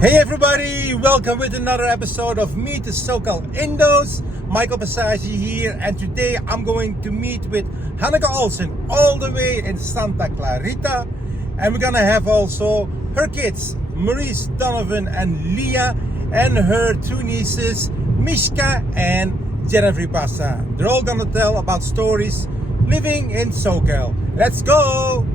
Hey everybody, welcome with another episode of Meet the SoCal Indos. Michael Passaggi here, and today I'm going to meet with Hanneke all the way in Santa Clarita, and we're gonna have also her kids, Maurice, Donovan and Lia, and her two nieces, Mishka and Jeniffer and Mishka. They're all gonna tell about stories living in SoCal. Let's go!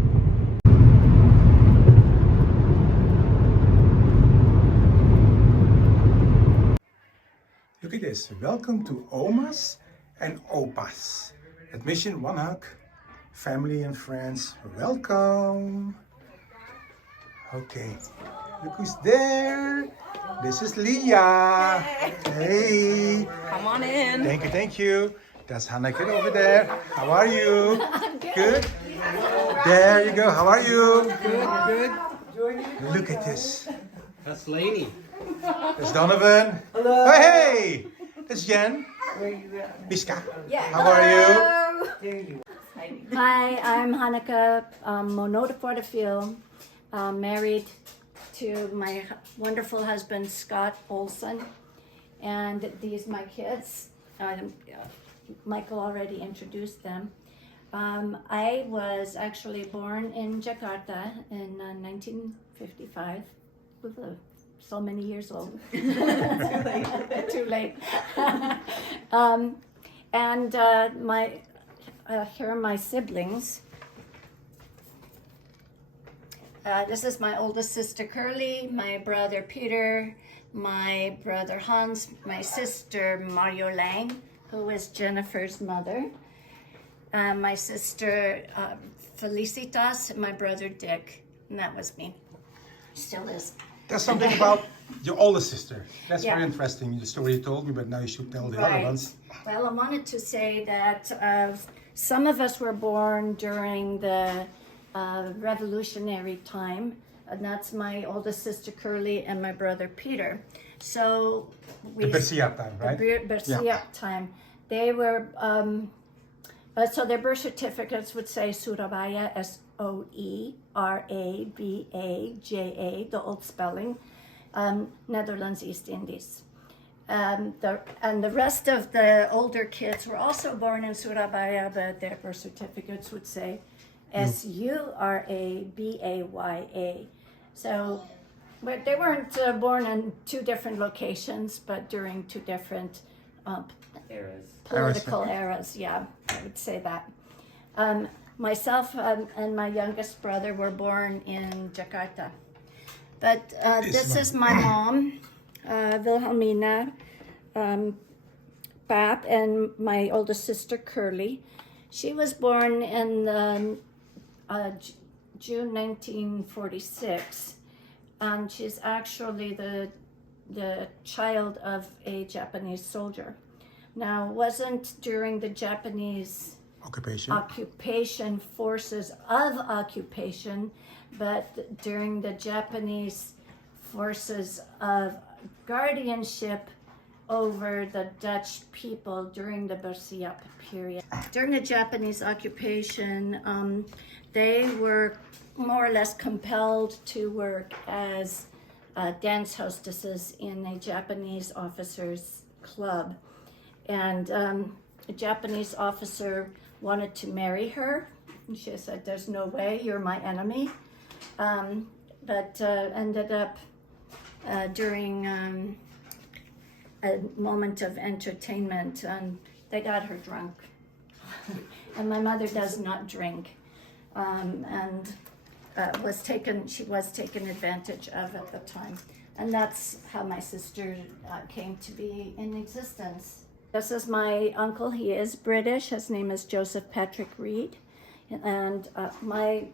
Look at this. Welcome to Omas and Opas. Admission, one hug. Family and friends, welcome. Okay, look who's there. This is Lia. Hey. Come on in. Thank you. That's Hanneke over there. How are you? Good. There you go. How are you? Good. Look at this. That's Lainey. That's Donovan. Hello. Hey. That's Jen. Mishka. How are you? Hi, I'm Hanneke, Monota Porterfield, married to my wonderful husband Scott Olson, and these my kids. Michael already introduced them. I was actually born in Jakarta in 1955. So many years old. Too late. Here are my siblings. This is my oldest sister Curly, my brother Peter, my brother Hans, my sister Mario Lang, who is Jennifer's mother, my sister Felicitas, my brother Dick, and that was me. Still is. There's something about your older sister. That's Yeah. very interesting, the story you told me, but now you should tell the Right. other ones. Well, I wanted to say that some of us were born during the revolutionary time, and that's my oldest sister Curly and my brother Peter. So The Bersiap time, right? The Bersiap time. They were, so their birth certificates would say Surabaya, Soerabaja, the old spelling, Netherlands, East Indies. And the rest of the older kids were also born in Surabaya, but their birth certificates would say Surabaya. So but they weren't born in two different locations, but during two different political eras. Yeah, I would say that. Myself and my youngest brother were born in Jakarta. But this is my mom, Wilhelmina, Pap, and my oldest sister Curly. She was born in June 1946, and she's actually the child of a Japanese soldier. Now, it wasn't during the Japanese occupation forces of occupation, but during the Japanese forces of guardianship over the Dutch people during the Bersiap period. During the Japanese occupation, they were more or less compelled to work as dance hostesses in a Japanese officers' club. And a Japanese officer wanted to marry her. And she said, "There's no way, you're my enemy." But ended up during a moment of entertainment, they got her drunk. And my mother does not drink, she was taken advantage of at the time. And that's how my sister came to be in existence. This is my uncle. He is British. His name is Joseph Patrick Reed. And my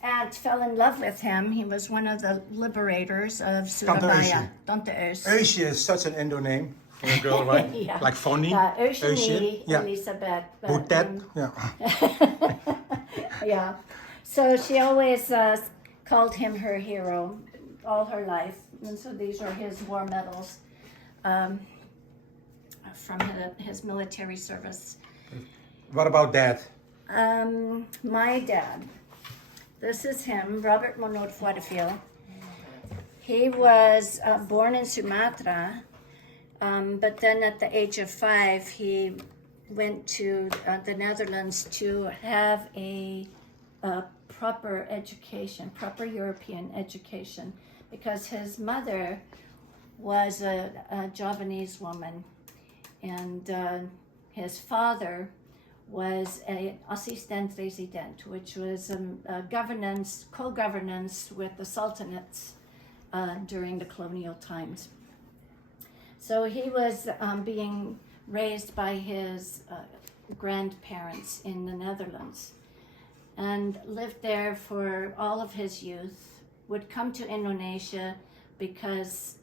aunt fell in love with him. He was one of the liberators of Surabaya. Tante Eus. Eusje is such an Indo name for a girl, right? Yeah. Like Fonny. Eugenie Yeah. Elizabeth. Boutet. Yeah. Yeah. So she always called him her hero all her life. And so these are his war medals from his military service. What about Dad? My dad. This is him, Robert Monod Porterfield. He was born in Sumatra, but then at the age of 5, he went to the Netherlands to have a proper education, proper European education, because his mother was a Javanese woman, and his father was an assistant resident, which was co-governance with the sultanates during the colonial times. So he was being raised by his grandparents in the Netherlands and lived there for all of his youth, would come to Indonesia because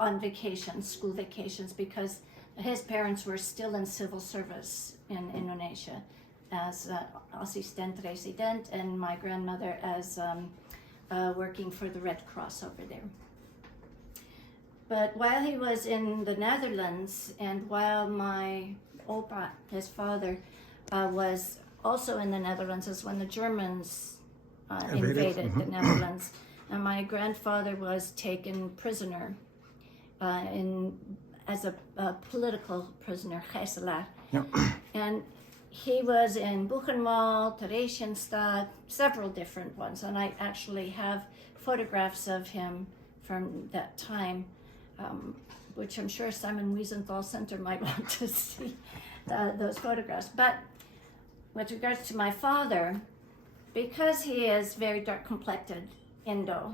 on vacations, school vacations, because his parents were still in civil service in Indonesia as assistant resident, and my grandmother as working for the Red Cross over there. But while he was in the Netherlands, and while my opa, his father, was also in the Netherlands, is when the Germans invaded the Netherlands, and my grandfather was taken prisoner as a political prisoner, gijzelaar. Yep. And he was in Buchenwald, Theresienstadt, several different ones, and I actually have photographs of him from that time, which I'm sure Simon Wiesenthal Center might want to see those photographs. But with regards to my father, because he is very dark-complected Indo,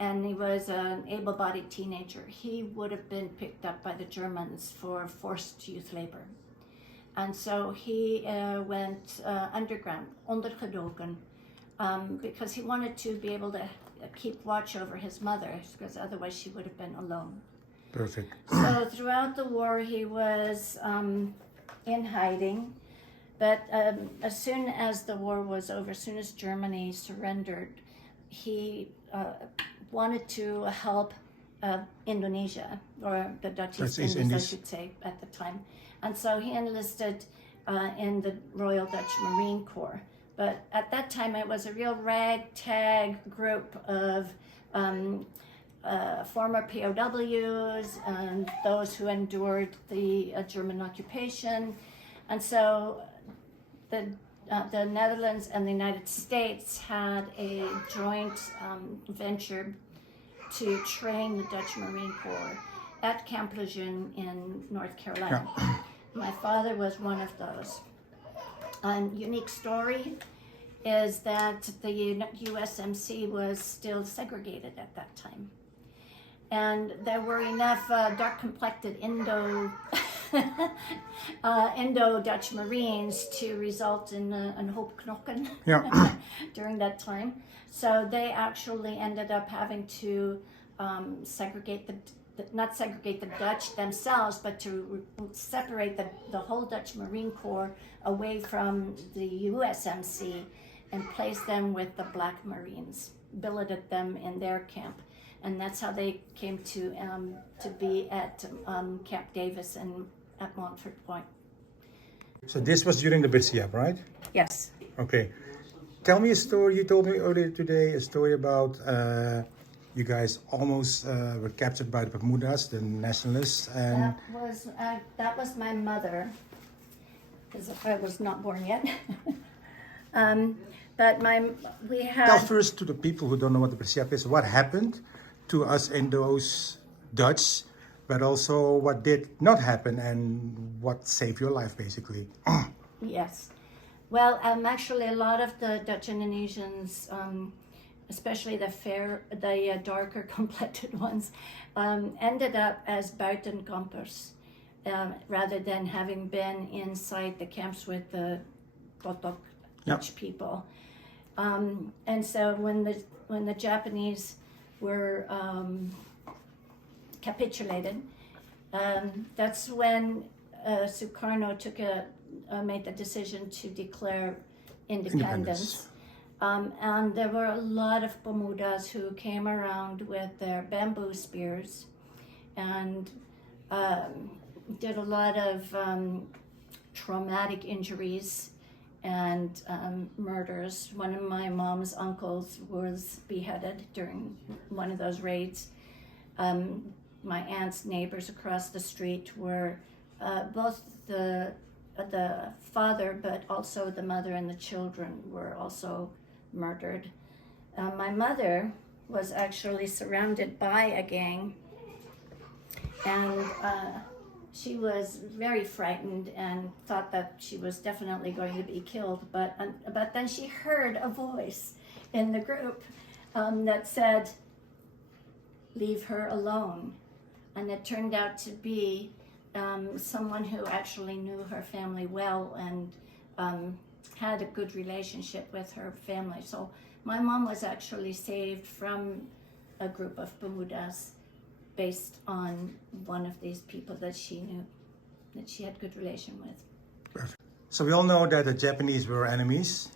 and he was an able-bodied teenager, he would have been picked up by the Germans for forced youth labor. And so he went underground, ondergedoken, because he wanted to be able to keep watch over his mother, because otherwise she would have been alone. Perfect. So throughout the war, he was in hiding. But as soon as the war was over, as soon as Germany surrendered, he wanted to help Indonesia, or the Dutch East Indies, I should say, at the time. And so he enlisted in the Royal Dutch Marine Corps. But at that time, it was a real ragtag group of former POWs and those who endured the German occupation. And so the Netherlands and the United States had a joint venture to train the Dutch Marine Corps at Camp Lejeune in North Carolina. Yeah. My father was one of those. A unique story is that the USMC was still segregated at that time. And there were enough dark-complected Indo-Dutch Marines to result in an hoop knokken during that time. So they actually ended up having to not segregate the Dutch themselves, but to separate the whole Dutch Marine Corps away from the USMC and place them with the Black Marines, billeted them in their camp. And that's how they came to be at Camp Davis and at Montfort Point. So this was during the Bersiap, right? Yes. Okay. Tell me a story. You told me earlier today a story about you guys almost were captured by the Bermudas, the nationalists, and that was my mother, because I was not born yet. But we had. Tell first to the people who don't know what the Bersiap is, what happened to us Indos, Dutch, but also what did not happen and what saved your life, basically. Yes. Well, actually, a lot of the Dutch Indonesians, especially the darker complected ones, ended up as buitenkampers, rather than having been inside the camps with the Totok Dutch people. And so when the Japanese were capitulated, that's when Sukarno made the decision to declare independence. And there were a lot of Bermudas who came around with their bamboo spears and did a lot of traumatic injuries and murders. One of my mom's uncles was beheaded during one of those raids. My aunt's neighbors across the street were both the father, but also the mother and the children were also murdered. My mother was actually surrounded by a gang, and she was very frightened and thought that she was definitely going to be killed. But then she heard a voice in the group that said, "Leave her alone." And it turned out to be someone who actually knew her family well and had a good relationship with her family. So my mom was actually saved from a group of Bermudas based on one of these people that she knew, that she had good relation with. Perfect. So we all know that the Japanese were enemies.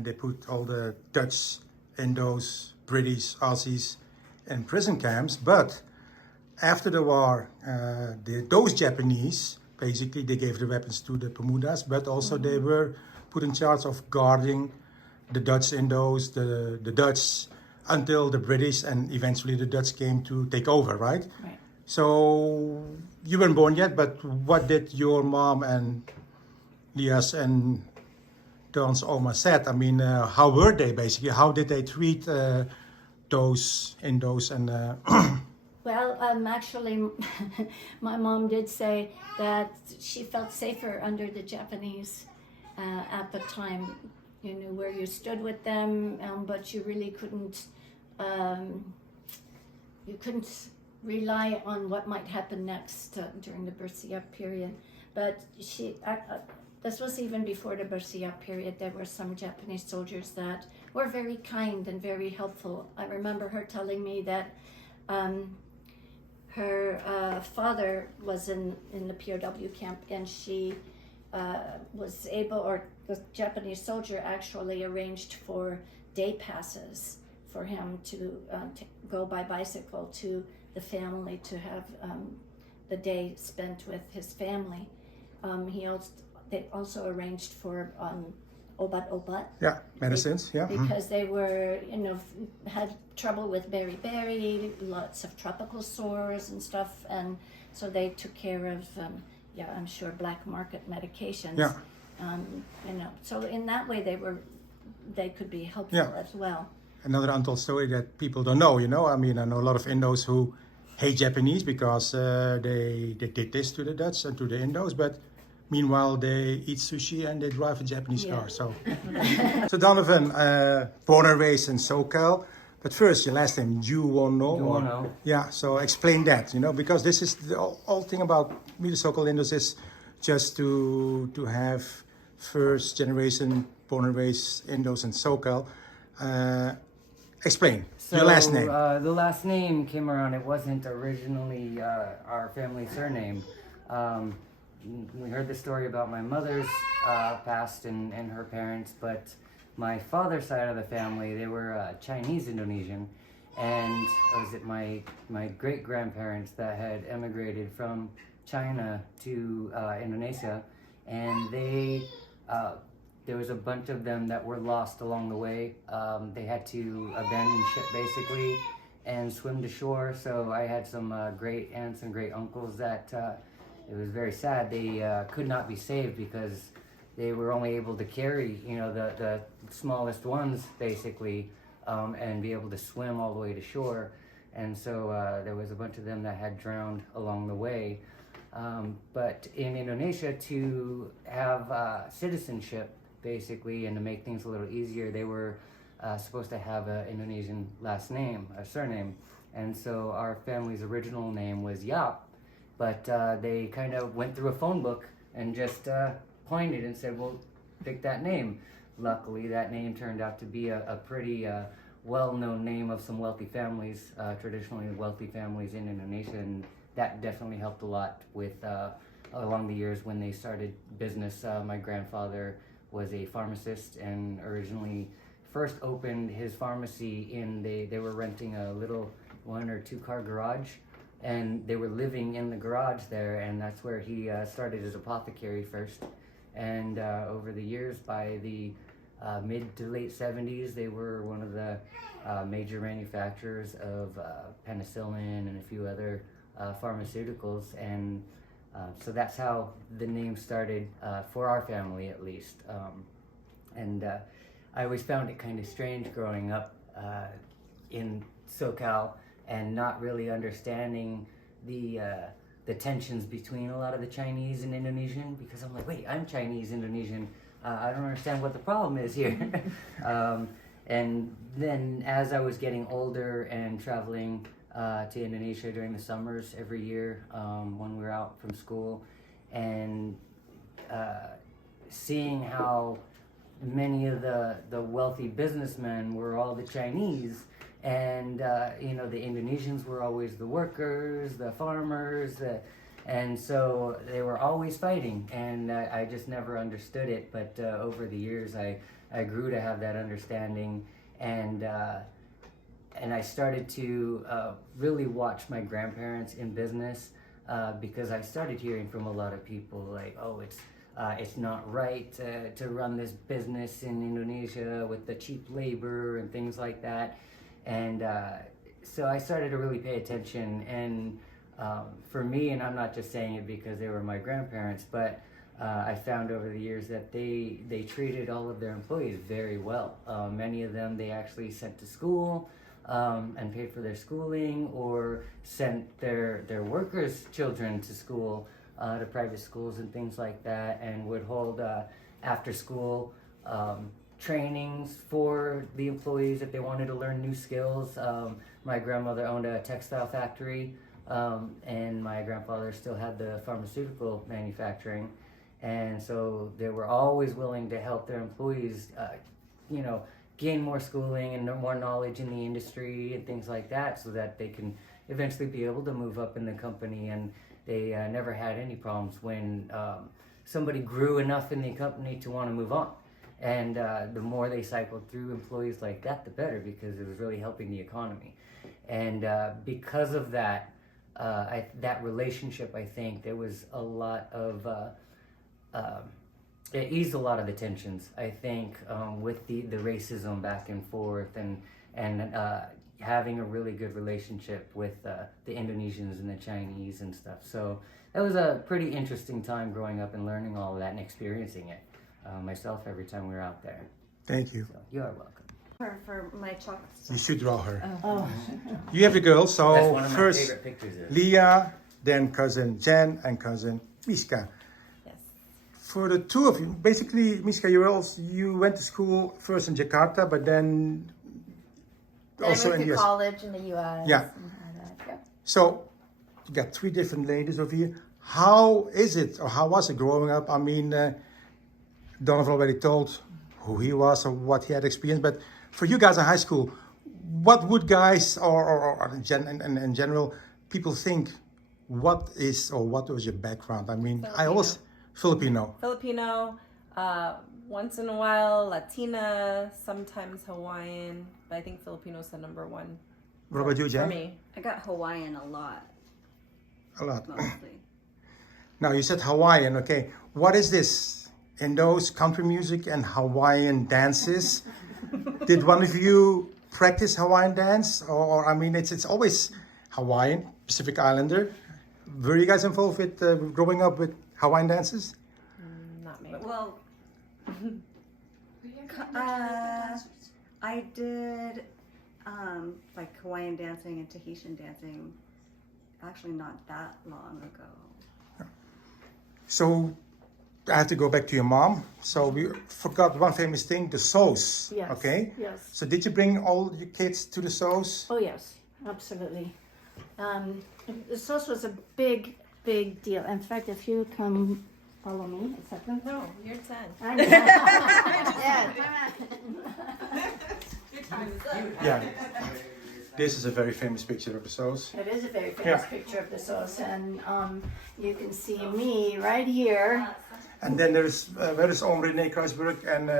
They put all the Dutch, Indos, British, Aussies in prison camps. But after the war, those Japanese, basically, they gave the weapons to the Bermudas, but also they were put in charge of guarding the Dutch Indos, the Dutch, until the British and eventually the Dutch came to take over, right? Right. So you weren't born yet, but what did your mom and Lia's and Don's Oma said? I mean, how were they basically? How did they treat those Indos and? Well, actually, my mom did say that she felt safer under the Japanese at the time. You knew where you stood with them, but you really couldn't. You couldn't rely on what might happen next during the Bersia period. But this was even before the Bersia period. There were some Japanese soldiers that were very kind and very helpful. I remember her telling me that her father was in the POW camp, and she was able, or the Japanese soldier actually arranged for day passes for him to go by bicycle to the family, to have the day spent with his family. They also arranged for obat. Yeah, medicines. Yeah. Because they were, had trouble with beriberi, lots of tropical sores and stuff, and so they took care of, I'm sure, black market medications. Yeah. So in that way they could be helpful as well. Another untold story that people don't know, I mean, I know a lot of Indos who hate Japanese because they did this to the Dutch and to the Indos, but meanwhile they eat sushi and they drive a Japanese car. So Donovan, born and raised in SoCal, but first your last name, Juwono. Juwono. Yeah, so explain that, because this is the whole thing about me, the SoCal Indos, is just to have first generation born and raised Indos in SoCal. Explain your last name. The last name came around. It wasn't originally our family surname. We heard the story about my mother's past and her parents, but my father's side of the family, they were Chinese Indonesian, and was it my great grandparents that had emigrated from China to Indonesia, and there was a bunch of them that were lost along the way. They had to abandon ship basically and swim to shore. So I had some great aunts and great uncles that it was very sad. They could not be saved because they were only able to carry, the smallest ones basically, and be able to swim all the way to shore. And so there was a bunch of them that had drowned along the way. But in Indonesia, to have citizenship, basically, and to make things a little easier, they were supposed to have an Indonesian last name, a surname. And so our family's original name was Yap, but they kind of went through a phone book and just pointed and said, well, pick that name. Luckily, that name turned out to be a pretty well-known name of some wealthy families, traditionally wealthy families in Indonesia, and that definitely helped a lot with along the years when they started business. My grandfather was a pharmacist and originally first opened his pharmacy they were renting a little 1 or 2 car garage, and they were living in the garage there, and that's where he started his apothecary first. And over the years, by the mid to late 70s, they were one of the major manufacturers of penicillin and a few other pharmaceuticals. And so that's how the name started for our family, at least. And I always found it kind of strange growing up in SoCal and not really understanding the tensions between a lot of the Chinese and Indonesian, because I'm like, wait, I'm Chinese Indonesian. I don't understand what the problem is here. And then as I was getting older and traveling to Indonesia during the summers every year when we were out from school, and seeing how many of the wealthy businessmen were all the Chinese, and the Indonesians were always the workers, the farmers, and so they were always fighting, and I just never understood it. But over the years, I grew to have that understanding, and I started to really watch my grandparents in business, because I started hearing from a lot of people like, oh, it's not right to run this business in Indonesia with the cheap labor and things like that. And so I started to really pay attention. And for me, and I'm not just saying it because they were my grandparents, but I found over the years that they treated all of their employees very well. Many of them they actually sent to school and paid for their schooling, or sent their workers' children to school, to private schools and things like that, and would hold after school trainings for the employees if they wanted to learn new skills. My grandmother owned a textile factory, and my grandfather still had the pharmaceutical manufacturing, and so they were always willing to help their employees gain more schooling and more knowledge in the industry and things like that, so that they can eventually be able to move up in the company. And they never had any problems when somebody grew enough in the company to want to move on. And the more they cycled through employees like that, the better, because it was really helping the economy. And because of that, that relationship, I think there was a lot of, it eased a lot of the tensions, I think, with the racism back and forth, and having a really good relationship with the Indonesians and the Chinese and stuff. So that was a pretty interesting time growing up and learning all of that and experiencing it myself every time we were out there. Thank you. So you are welcome. For my chocolate stuff. You should draw her. Oh. You have the girls, That's so one of my first favorite pictures. Lia, then cousin Jen, and cousin Mishka. Yes. For the two of you, basically, Mishka, you went to school first in Jakarta, but then also I in went the to US. college in the U.S. Yeah. and had a- yeah. So you got three different ladies over here. How is it, or how was it growing up? I mean, Donovan already told who he was or what he had experienced, but for you guys in high school, what would guys or in general people think? What was your background? I mean, I always Filipino. Once in a while Latina, sometimes Hawaiian, but I think Filipino's the number one. What about you, For Jen? me. I got Hawaiian a lot, A lot. mostly. Now you said Hawaiian. Okay, what is this? Indo's country music and Hawaiian dances. Did one of you practice Hawaiian dance, or I mean, it's always Hawaiian, Pacific Islander. Were you guys involved with growing up with Hawaiian dances? Not me. Well, I did like Hawaiian dancing and Tahitian dancing actually not that long ago. So I have to go back to your mom. So we forgot one famous thing, the sauce. Yes. Okay. Yes. So did you bring all your kids to the sauce? Oh yes, absolutely. The sauce was a big deal. In fact, if you come follow me a second. No, you're 10. I know. Yeah, Yeah. This is a very famous picture of the sauce. it is a very famous picture of the sauce, and you can see me right here. And then there's where is Oom René Kruisberg and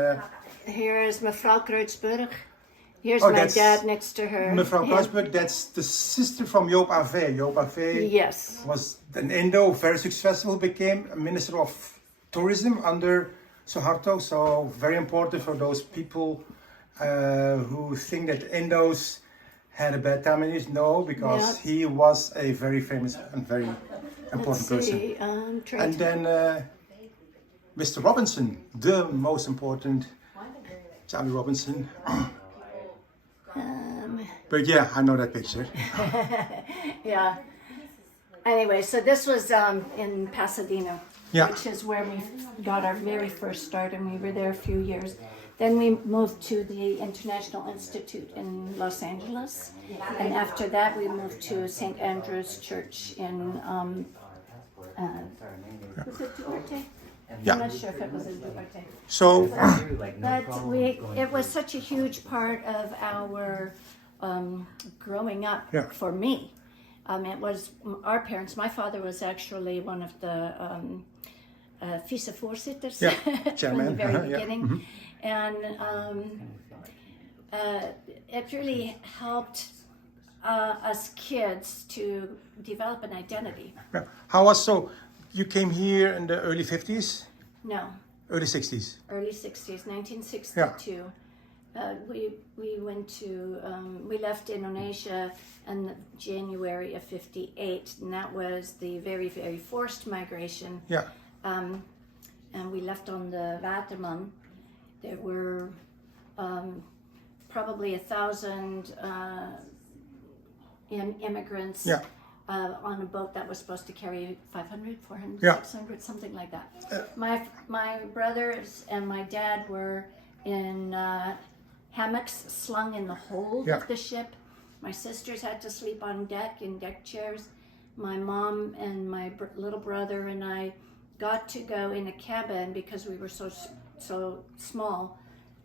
Here is Mevrouw Kreutzberg. Here's Oh, my that's dad next to her. Mevrouw Him. Kruisberg. That's the sister from Joop Ave. Joop Ave Yes. was an Indo, very successful, became a minister of tourism under Suharto. So very important for those people who think that Indos had a bad time in it. No, because he was a very famous and very important person. And then Mr. Robinson, the most important, Charlie Robinson. But yeah, I know that picture. Yeah. Anyway, so this was in Pasadena, which is where we got our very first start, and we were there a few years. Then we moved to the International Institute in Los Angeles, and after that we moved to St. Andrew's Church in, was it Duarte? Yeah. I'm not sure if it was in Duarte. So, But it was such a huge part of our growing up for me. It was our parents. My father was actually one of the vicevoorzitters from the very beginning. And it really helped us kids to develop an identity. how was so? You came here in the early 50s? No, Early 60s? early 60s, 1962. We went to, we left Indonesia in January of 58, and that was the very, very forced migration. Yeah. And we left on the Waterman. There were probably 1,000 immigrants on a boat that was supposed to carry 500, 400, 600, something like that. My brothers and my dad were in hammocks slung in the hold of the ship. My sisters had to sleep on deck in deck chairs. My mom and my little brother and I got to go in a cabin because we were so small,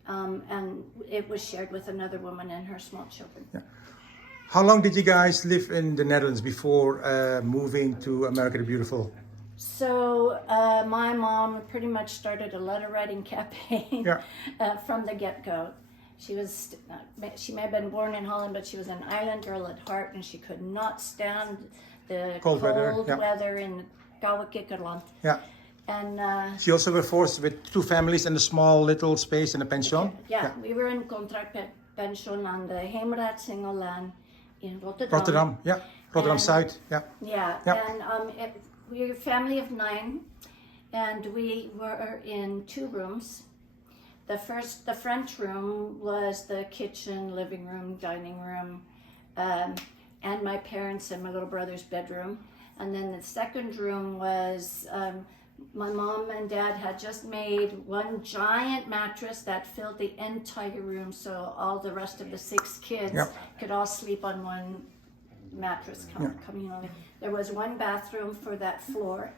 and it was shared with another woman and her small children. Yeah. How long did you guys live in the Netherlands before moving to America the Beautiful? So my mom pretty much started a letter writing campaign from the get-go. She may have been born in Holland, but she was an island girl at heart, and she could not stand the cold weather in Koude Kikkerland. Yeah. And she also was forced with two families in a small little space in a pension. We were in contract pension on the Heemraadsingelaan in Rotterdam. Rotterdam Zuid. And we were a family of 9, and we were in 2 rooms. The front room was the kitchen, living room, dining room, and my parents' and my little brother's bedroom. And then the second room was my mom and dad had just made one giant mattress that filled the entire room, so all the rest of the 6 kids could all sleep on one mattress communally. There was one bathroom for that floor,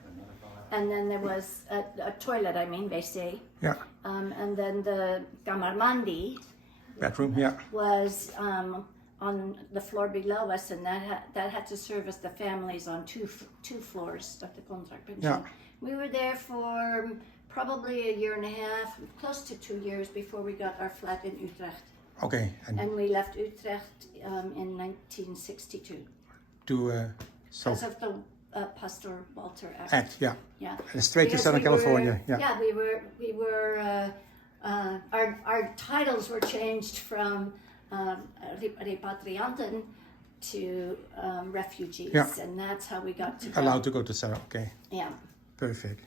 and then there was a toilet, WC. Yeah. And then the kamar mandi bedroom, was on the floor below us, and that had to service the families on two floors of the contract pension. Yeah. We were there for probably a year and a half, close to 2 years before we got our flat in Utrecht. Okay. And we left Utrecht in 1962. Because of the Pastor Walter Act. Yeah. Yeah. And straight to Southern California. We were. Our titles were changed from repatrianten to refugees, and that's how we got to allowed to go to Sarah. Okay. Yeah. Perfect.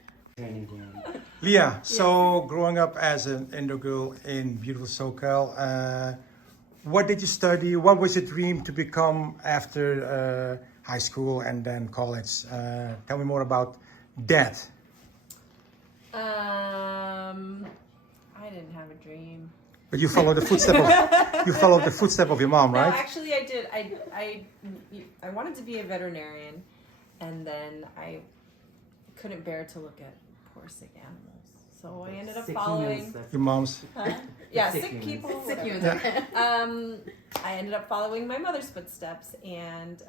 Lia, so growing up as an Indo girl in beautiful SoCal, what did you study? What was your dream to become after high school and then college? Tell me more about that. I didn't have a dream. But you followed the footstep of your mom, right? No, actually I did. I wanted to be a veterinarian, and then I couldn't bear to look at poor sick animals. So I ended up following your mom's. Sick people. Sick humans. I ended up following my mother's footsteps, and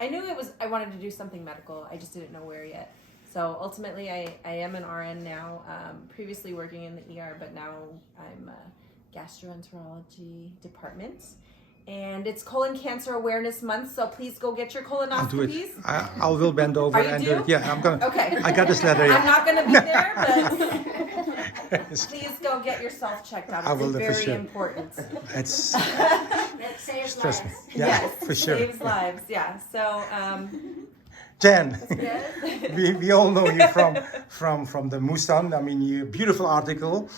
I knew I wanted to do something medical. I just didn't know where yet. So ultimately, I am an RN now. Previously working in the ER, but now I'm a gastroenterology department, And it's Colon Cancer Awareness Month, so please go get your I'll do it. colonoscopies. I will bend over Are you and do due? it. Yeah, I'm gonna. Okay. I got this letter. I'm Yeah. not going to be there, but please go get yourself checked out. I It's will, for very sure. important. It's That saves trust me. lives. Yeah, Yes, for sure. saves lives. Yeah. So, Jen, Yes. we all know you from the Musan. I mean, you beautiful article.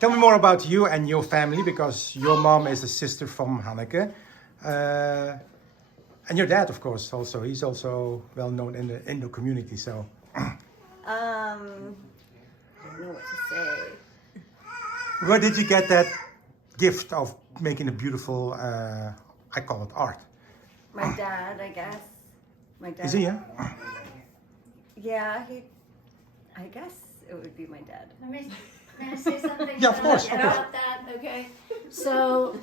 Tell me more about you and your family, because your mom is a sister from Hanneke. And your dad, of course, also. He's also well known in the Indo community. So, I don't know what to say. where did you get that gift of making a beautiful, I call it art? My dad, I guess. My dad. Is he, yeah? Yeah, I guess it would be my dad. May I say something Yeah, of course, about that? Okay. So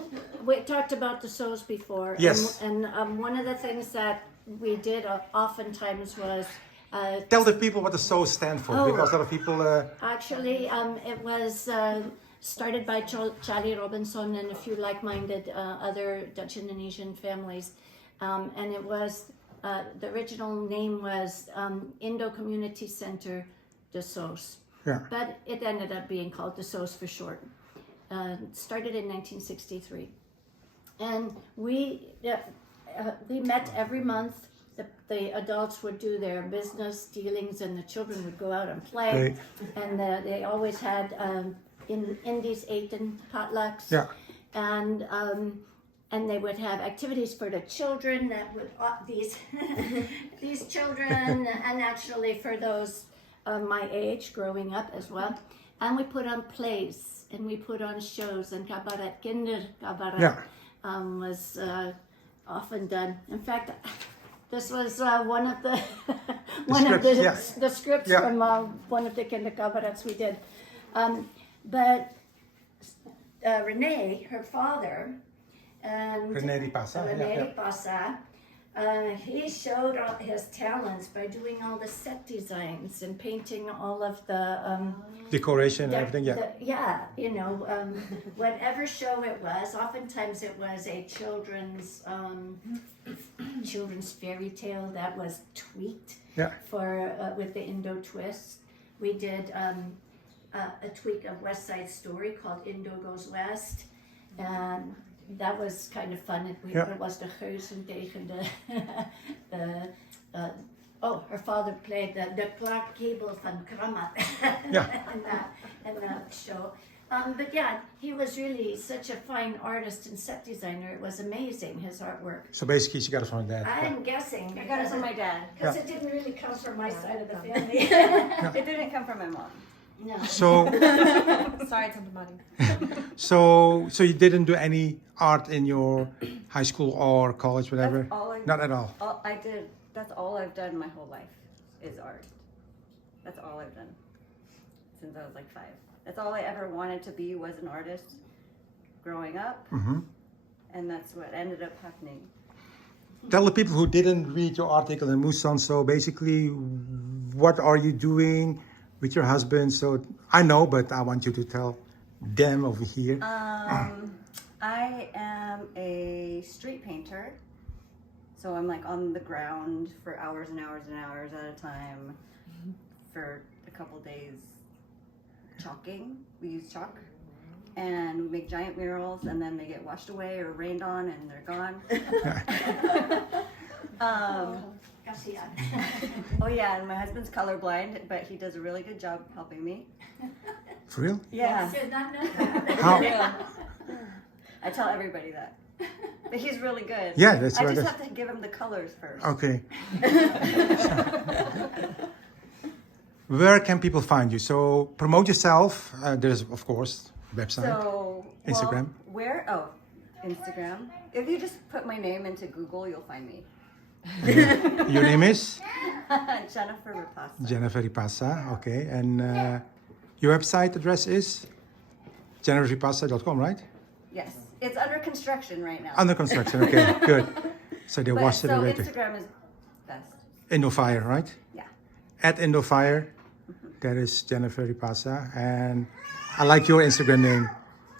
we talked about the sows before. Yes. And one of the things that we did oftentimes was Tell the people what the SOS stand for, Oh. because a lot of people... actually it was started by Charlie Robinson and a few like-minded other Dutch Indonesian families. And it was, the original name was Indo Community Center de SOS. yeah. But it ended up being called the SOS for short. Started in 1963. And we met every month. The adults would do their business dealings and the children would go out and play. Great. And they always had Indies eten potlucks. Yeah. And they would have activities for the children that would these children and actually for those my age growing up as well. And we put on plays and we put on shows, and cabaret, kindercabaret Yeah. was often done. In fact, this was one of the scripts, yeah. the scripts Yeah. from one of the kindercabarets we did. But Rene, her father, and René Ripasa, yeah, René yeah. Ripasa, he showed all his talents by doing all the set designs and painting all of the Decoration and everything, yeah. you know, whatever show it was. Oftentimes it was a children's fairy tale that was tweaked Yeah. for with the Indo twist. We did a tweak of West Side Story called Indo Goes West, and that was kind of fun. It was de geuzen tegen her father played the Clark Gable van Kramat Yeah. in that show. But yeah, he was really such a fine artist and set designer. It was amazing, his artwork. So basically, she got it from her dad. I'm guessing. I got it from my dad. Because it didn't really come from my side of the family. It didn't come from my mom. No. So, sorry, Santa Mari. so you didn't do any art in your high school or college, whatever? That's all Not at all. I did. That's all I've done my whole life is art. That's all I've done since I was like 5. That's all I ever wanted to be, was an artist growing up. Mm-hmm. And that's what ended up happening. Tell the people who didn't read your article in Musan, so basically, what are you doing with your husband? So I know, but I want you to tell them over here. I am a street painter. So I'm like on the ground for hours and hours and hours at a time for a couple days chalking. We use chalk and we make giant murals, and then they get washed away or rained on and they're gone. Oh yeah, and my husband's colorblind, but he does a really good job helping me. For real? Yeah. I did not know that. How? I tell everybody that. But he's really good. Yeah, that's I right. just have to give him the colors first. Okay. Where can people find you? So promote yourself. There's, of course, website. So, Instagram? Where? Oh, Instagram. If you just put my name into Google, you'll find me. Your name is? Jeniffer Ripasa. Jeniffer Ripasa, okay. And your website address is jenniferripasa.com, right? Yes. It's under construction right now. Under construction, okay, good. So they But, washed it so later. Instagram is best. Indofire, right? Yeah. At Indofire, that is Jennifer Ripasa. And I like your Instagram name,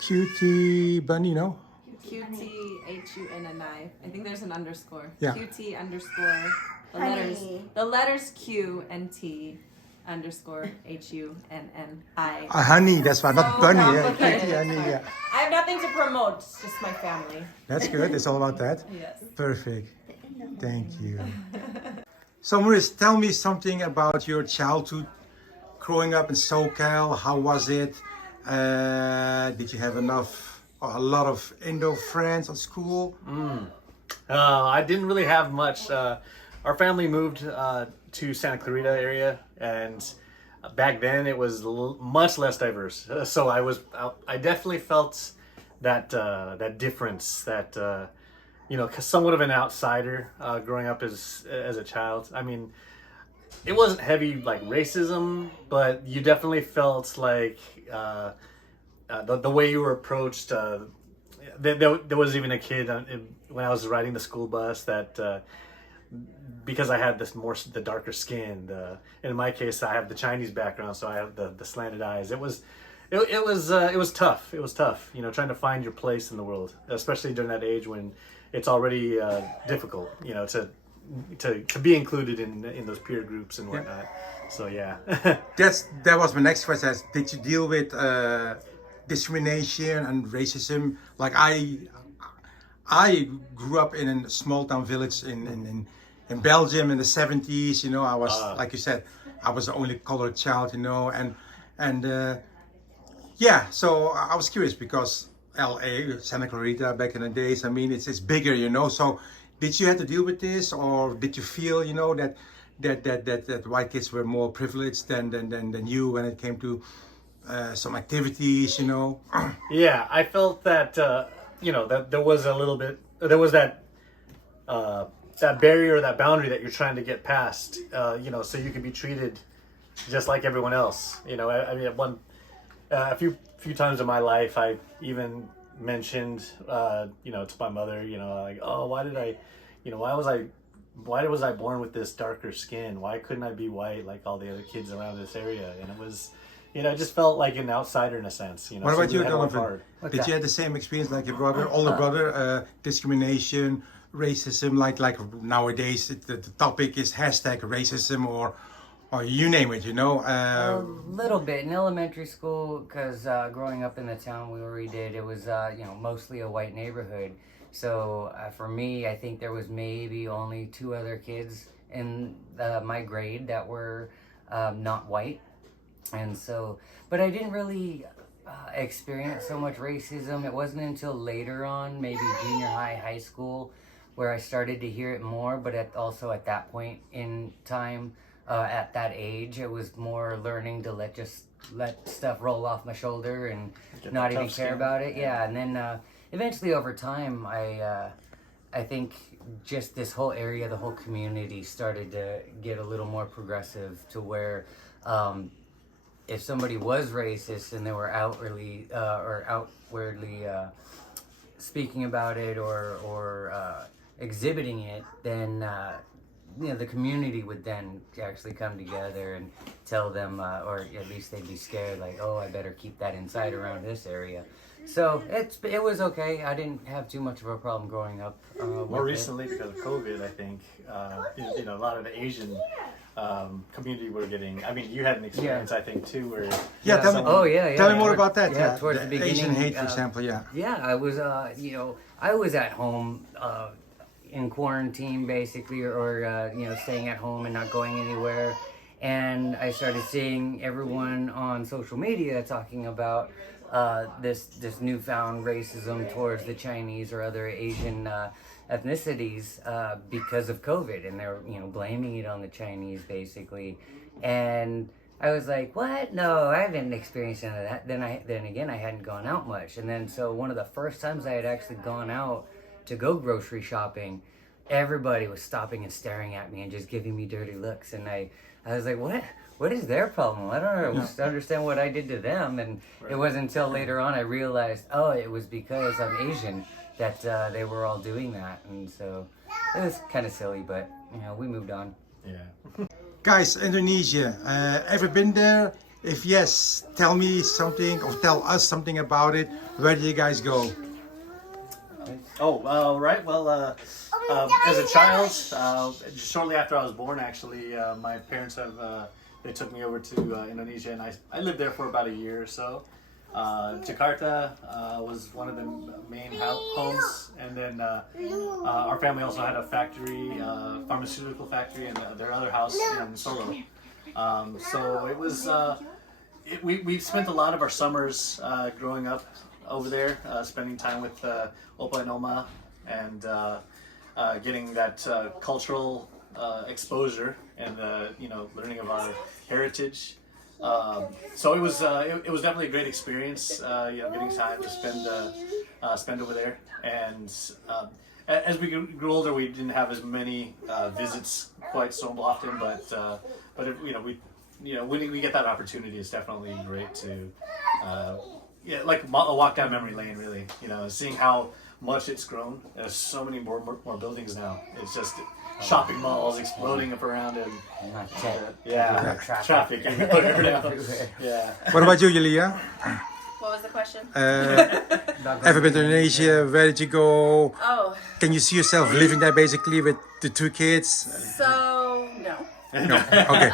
Cutie bunny, no? QTHUNNI. I think there's an underscore. Yeah. QT underscore the Honey. letters Q and T underscore HUNNI. Honey, that's why, not So bunny. Yeah, complicated. cutie, honey, yeah. I have nothing to promote, it's just my family. That's good. It's all about that. Yes. Perfect. Thank you. So, Maurice, tell me something about your childhood growing up in SoCal. How was it? Did you have a lot of Indo friends at school? I didn't really have much. Our family moved to Santa Clarita area, and back then it was much less diverse. So I definitely felt that difference, that somewhat of an outsider growing up as a child. I mean, it wasn't heavy like racism, but you definitely felt like the way you were approached. There was even a kid when I was riding the school bus that because I had the darker skin. In my case, I have the Chinese background, so I have the slanted eyes. It was tough. It was tough, trying to find your place in the world, especially during that age when it's already difficult, to be included in those peer groups and whatnot. So yeah. That was my next question. Did you deal with discrimination and racism? Like I grew up in a small town village in Belgium in the 70s. I was like you said, I was the only colored child. Yeah. So I was curious because LA, Santa Clarita, back in the days. I mean, it's bigger. So did you have to deal with this, or did you feel that white kids were more privileged than you when it came to some activities? Yeah, I felt that that there was that barrier, that boundary that you're trying to get past, so you can be treated just like everyone else. I mean, a few times in my life, I even mentioned, to my mother, like, oh, why was I born with this darker skin? Why couldn't I be white like all the other kids around this area? And it was, I just felt like an outsider in a sense. What about you, Donovan? hard. Did you have the same experience like your brother, older brother? Discrimination, racism, like nowadays the topic is #racism or you name it. A little bit in elementary school, because growing up in the town we did, it was mostly a white neighborhood. So for me, I think there was maybe only 2 other kids in my grade that were not white, and so, but I didn't really experience so much racism. It wasn't until later on, maybe junior high, high school, where I started to hear it more. But also at that point in time, at that age, it was more learning to let stuff roll off my shoulder and not even care about it. Yeah, and then eventually over time, I think just this whole area, the whole community started to get a little more progressive, to where if somebody was racist and they were outwardly speaking about it or exhibiting it, then the community would then actually come together and tell them, or at least they'd be scared, like, oh, I better keep that inside around this area. So it was okay. I didn't have too much of a problem growing up. More recently, because of COVID, I think a lot of the Asian community were getting. I mean, you had an experience, I think, too, where tell me. Tell me more about that. Yeah, towards the beginning, Asian hate, for example. Yeah. Yeah, I was. I was at home in quarantine, basically, or staying at home and not going anywhere. And I started seeing everyone on social media talking about this newfound racism towards the Chinese or other Asian ethnicities because of COVID, and they're blaming it on the Chinese basically. And I was like, what? No, I haven't experienced any of that. Then again, I hadn't gone out much, and then so one of the first times I had actually gone out to go grocery shopping, everybody was stopping and staring at me and just giving me dirty looks, and I was like, what is their problem? I don't understand what I did to them. And it wasn't until later on I realized, oh, it was because I'm Asian that they were all doing that. And so it was kind of silly, but we moved on. Yeah. Guys, Indonesia, ever been there? If yes, tell me something or tell us something about it. Where did you guys go? Oh, right. Well, as a child, shortly after I was born, actually, my parents they took me over to Indonesia, and I lived there for about a year or so. Jakarta was one of the main homes, and then our family also had a factory, pharmaceutical factory, and their other house in Solo. So it was, we spent a lot of our summers growing up over there, spending time with Opa and Oma, and getting that cultural exposure and learning of our heritage. So it was definitely a great experience. Getting time to spend over there, and as we grew older, we didn't have as many visits quite so often. But if, when we get that opportunity, it's definitely great to like a walk down memory lane. Really, seeing how much it's grown. There's so many more buildings now. It's just shopping malls exploding up around and traffic everywhere. Yeah. What about you, Lia? What was the question? Ever been to Indonesia? Where did you go? Oh, Can you see yourself living there basically with the 2 kids? so no. No. Okay.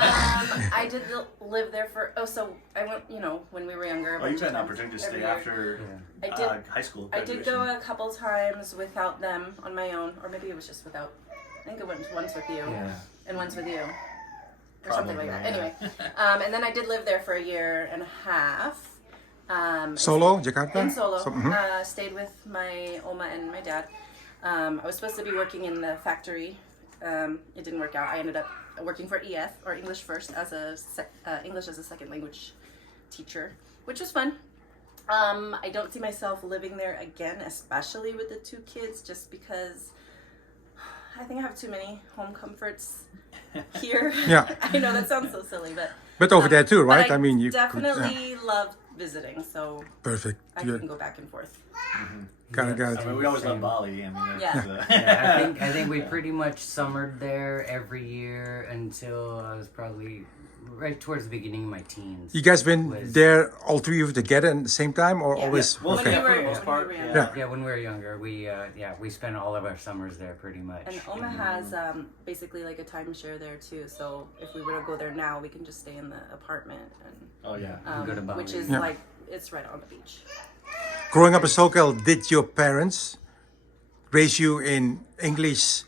I did live there so I went, when we were younger. Oh, you had an opportunity to stay after I did. high school I graduation. did go a couple times without them on my own, or maybe it was just without. I think it went once with you and once with you, or something like that. yeah. Anyway, and then I did live there for a year and a half. Solo, Jakarta? In Solo, So, stayed with my Oma and my dad. I was supposed to be working in the factory. It didn't work out. I ended up working for EF, or English First, as English as a second language teacher, which was fun. I don't see myself living there again, especially with the 2 kids, just because I think I have too many home comforts here. Yeah. I know that sounds so silly, But over there too, right? but I mean, you definitely love visiting, so perfect. I Good. can go back and forth. Got it. I mean, we always love Bali. I mean, Yeah, I think we pretty much summered there every year until I was probably right towards the beginning of my teens. You guys been there, all 3 of you together at the same time, or Yeah. always? Well, When Okay. we were- for the most part, when we were younger. Yeah, when we were younger, we spent all of our summers there pretty much. And Oma has basically like a timeshare there too. So if we were to go there now, we can just stay in the apartment, and Oh yeah. Go to Bali. which is Yeah. like it's right on the beach. Growing up in SoCal, did your parents raise you in English,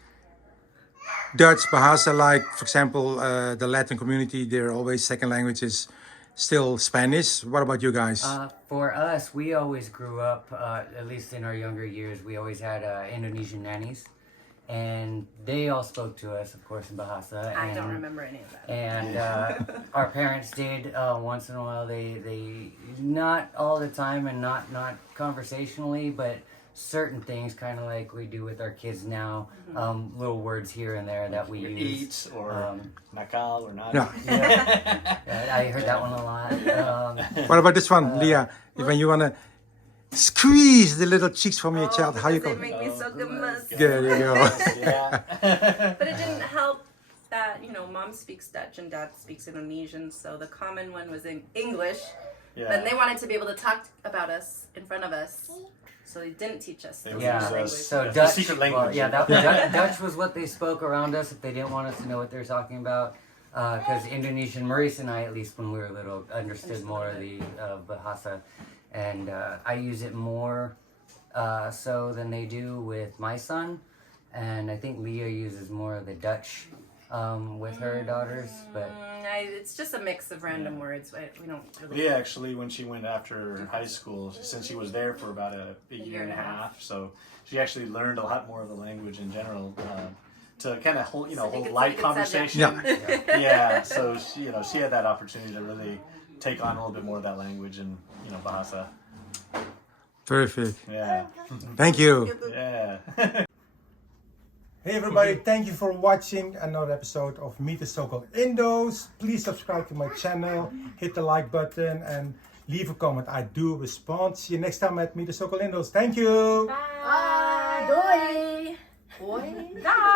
Dutch, Bahasa? Like, for example, the Latin community, their always second language is still Spanish. What about you guys? For us, we always grew up, at least in our younger years, we always had Indonesian nannies. And they all spoke to us, of course, in Bahasa. I don't remember any of that. And our parents did once in a while. They not all the time and not conversationally, but certain things, kind of like we do with our kids now. Little words here and there that we use. Eat or nakal or not. Yeah. Yeah, I heard that one a lot. What about this one, Lia? When you wanna squeeze the little cheeks from your child, how you They go? make me so gemes. There you go. Yeah. But it didn't help that mom speaks Dutch and dad speaks Indonesian, so the common one was in English. Yeah. And they wanted to be able to talk about us in front of us, so they didn't teach us. They the would Yeah, use language. us. so The Dutch. secret Well, language. yeah, Dutch was what they spoke around us if they didn't want us to know what they were talking about. Because Indonesian, Maurice and I, at least when we were little, understood more of the Bahasa, and I use it more so than they do with my son, and I think Lia uses more of the Dutch with her daughters, but. It's just a mix of random words. We don't really. Leah actually, when she went after high school, since she was there for about a year and a half, so she actually learned a lot more of the language in general to kind of hold light conversation. Yeah. So she had that opportunity to really take on a little bit more of that language and Bahasa. Terrific. Yeah. Thank you. Yeah. Hey everybody, thank you for watching another episode of Meet the SoCal Indos. Please subscribe to my channel, hit the like button and leave a comment. I do respond. See you next time at Meet the SoCal Indos. Thank you. Bye. Doei. Bye.